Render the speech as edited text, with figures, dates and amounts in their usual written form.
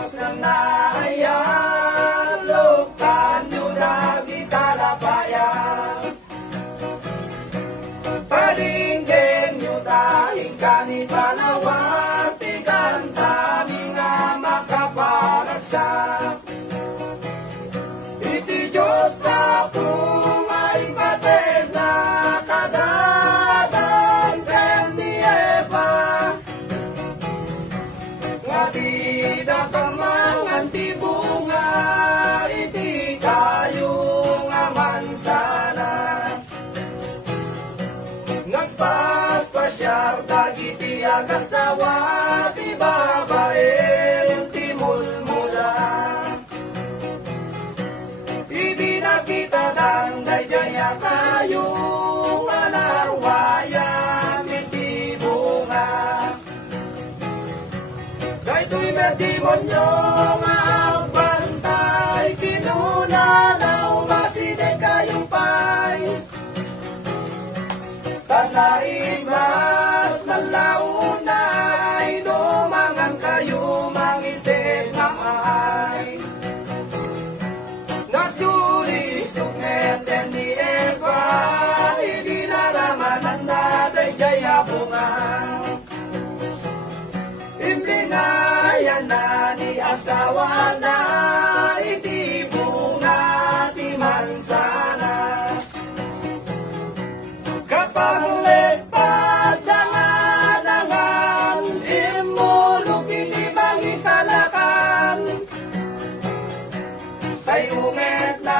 Diyos ng nahayag, luktan nyo lagi kalapayang. Palinggen nyo dahil kanit palawat, tigan kami nga makaparagsak. Iti Diyos sa kung ay pater na kadadan ken ni Eva, nga di na kamangan ti bunga, iti kayo nga mansanas. Nagpaspasyar dagiti agasawa, ti babae ti mulmula. Hindi nakita ng dayjaya kayo, manarwayan iti bunga. Daytoy may demonyo nga ang bantay, kinunanaw maside kayong pay. Tanlaibas malaunay, dumangan kayo mangitin na ay. Nasuri sungeten ni Eva, hindi naramanan na dayjaya bunga. Imbinayan na ni asawa na, iti bunga ti mansanas. Kapag lepas dangan imulog iti bangisalakan, kay unget na